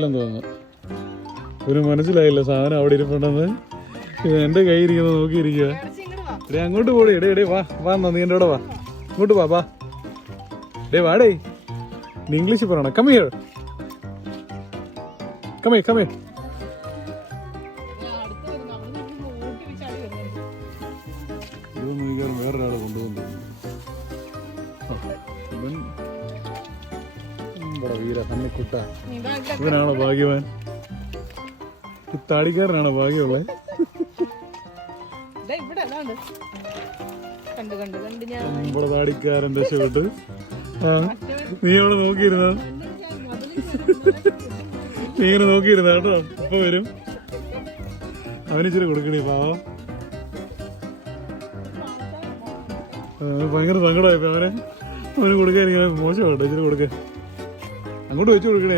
തോന്നുന്നു. ഇവന് മനസ്സിലായില്ല സാധനം അവിടെ ഇരിപ്പുണ്ടെന്ന്. എന്റെ കൈ ഇരിക്കുന്നത് നോക്കിയിരിക്കുക. ഡേ അങ്ങോട്ട് പോടി. ഡേ വാ വാ നീ എൻ്റെ കൂടെ വാ. ഇങ്ങോട്ട് വാ ഡേ വാടേ. നീ ഇംഗ്ലീഷിൽ പറയണം. കമേ വേറൊരാളെ കൊണ്ടുപോകുന്നു. വീര കണ്ണിക്കുട്ട. ഇവനാണോ ഭാഗ്യവാൻ? ഈ താടിക്കാരനാണോ ഭാഗ്യമുള്ളത്? നമ്മുടെ താടിക്കാരൻ രക്ഷപ്പെട്ട്. നീ അവിടെ നോക്കിയിരുന്ന നീ ഇങ്ങനെ നോക്കിയിരുന്ന കേട്ടോ. ഇപ്പൊ വരും. അവനിച്ചിരി കൊടുക്കണേ പാവം. ഭയങ്കര സങ്കടമായിപ്പോ അവന് കൊടുക്കാൻ മോശമാട്ടോ. ഇച്ചിരി കൊടുക്ക. അങ്ങോട്ട് വെച്ച് കൊടുക്കണേ.